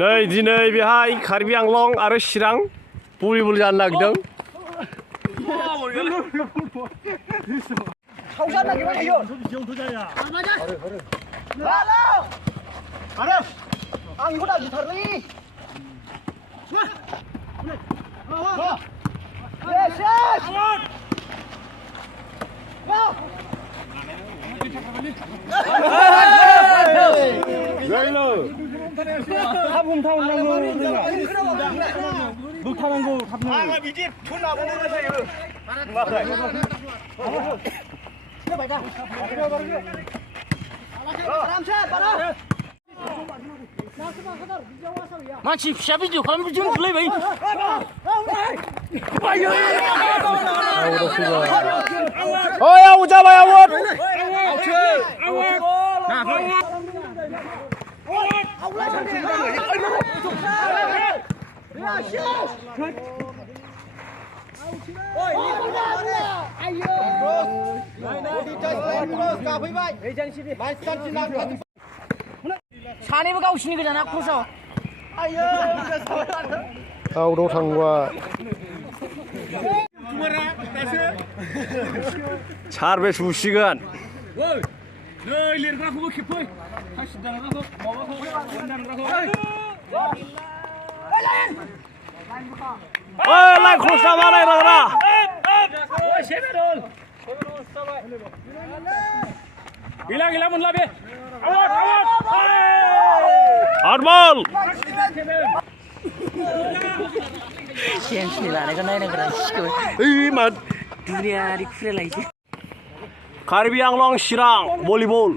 नै दिनै बेहाय कार्बि आंलं आरो चिरां भलिबल जानो नागिरदों। आं 이거 다 기타리. मानसि फिसा भिडिअ खालामनो जों बुलायबाय ओइ आउट जाबाय आउट सानैबो गावसिनि गोजाना क्रसआव आउटआव थांबाय सारभेस बुसिगोन नै लिरग्राखौबो खेबफै खासि दानग्राखौ माबाखौ दानग्राखौ ओइ लाइन क्रस नामा नायग्रा गैला गैला मोनला बे आउट बल सेन्सनि लानायखौ नायनांगोन ओइ मा दुनियारि खुलायलायसै कार्बि आंलं चिरां भलिबल